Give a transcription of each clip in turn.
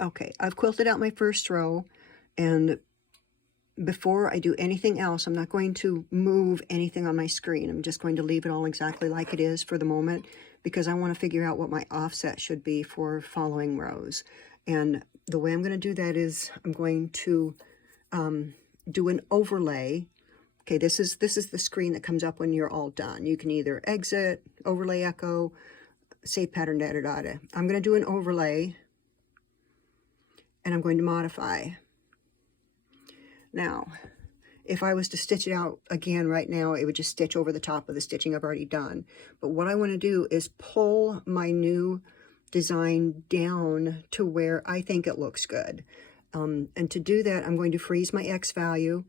Okay, I've quilted out my first row, and before I do anything else, I'm not going to move anything on my screen. I'm just going to leave it all exactly like it is for the moment, because I want to figure out what my offset should be for following rows. And the way I'm going to do that is I'm going to do an overlay. Okay, this is the screen that comes up when you're all done. You can either exit, overlay echo, save pattern, da-da-da-da. I'm going to do an overlay, and I'm going to modify. Now, if I was to stitch it out again right now, it would just stitch over the top of the stitching I've already done. But what I want to do is pull my new design down to where I think it looks good. And to do that, I'm going to freeze my X value.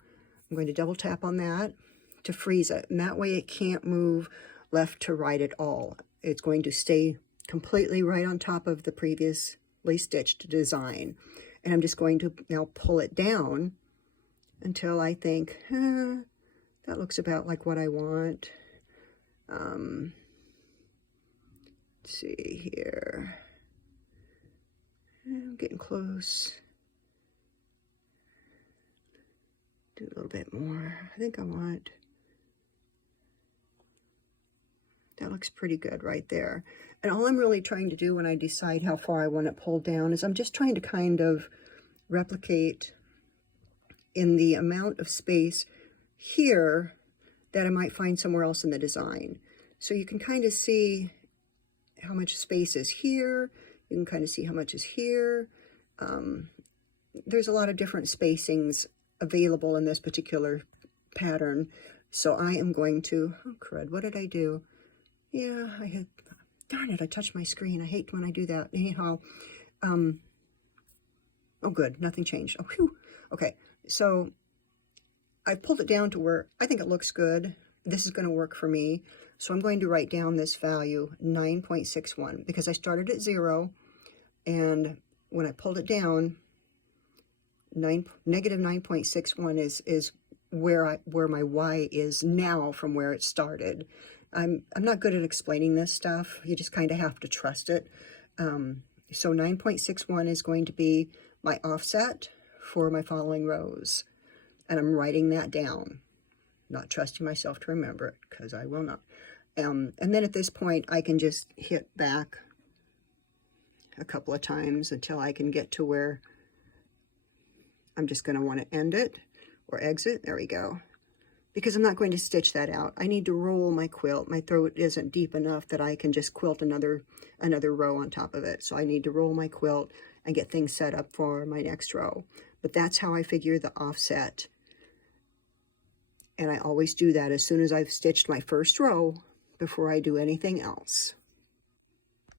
I'm going to double tap on that to freeze it. And that way it can't move left to right at all. It's going to stay completely right on top of the previously stitched design. And I'm just going to now pull it down until I think, that looks about like what I want. Let's see here. I'm getting close. Do a little bit more. I think I want, that looks pretty good right there. And all I'm really trying to do when I decide how far I want it pulled down is I'm just trying to kind of replicate in the amount of space here that I might find somewhere else in the design. So you can kind of see how much space is here. You can kind of see how much is here. There's a lot of different spacings available in this particular pattern. So I am going to, oh crud, what did I do? Yeah, I had, darn it, I touched my screen. I hate when I do that. Anyhow, oh good, nothing changed. Oh, whew. Okay. So I pulled it down to where I think it looks good. This is going to work for me. So I'm going to write down this value, 9.61, because I started at 0. And when I pulled it down, negative 9.61 is where my Y is now from where it started. I'm not good at explaining this stuff. You just kind of have to trust it. So 9.61 is going to be my offset for my following rows, and I'm writing that down, not trusting myself to remember it, because I will not. And then at this point I can just hit back a couple of times until I can get to where I'm just going to want to end it or exit. There we go. Because I'm not going to stitch that out. I need to roll my quilt. My throat isn't deep enough that I can just quilt another row on top of it. So I need to roll my quilt and get things set up for my next row. But that's how I figure the offset. And I always do that as soon as I've stitched my first row before I do anything else.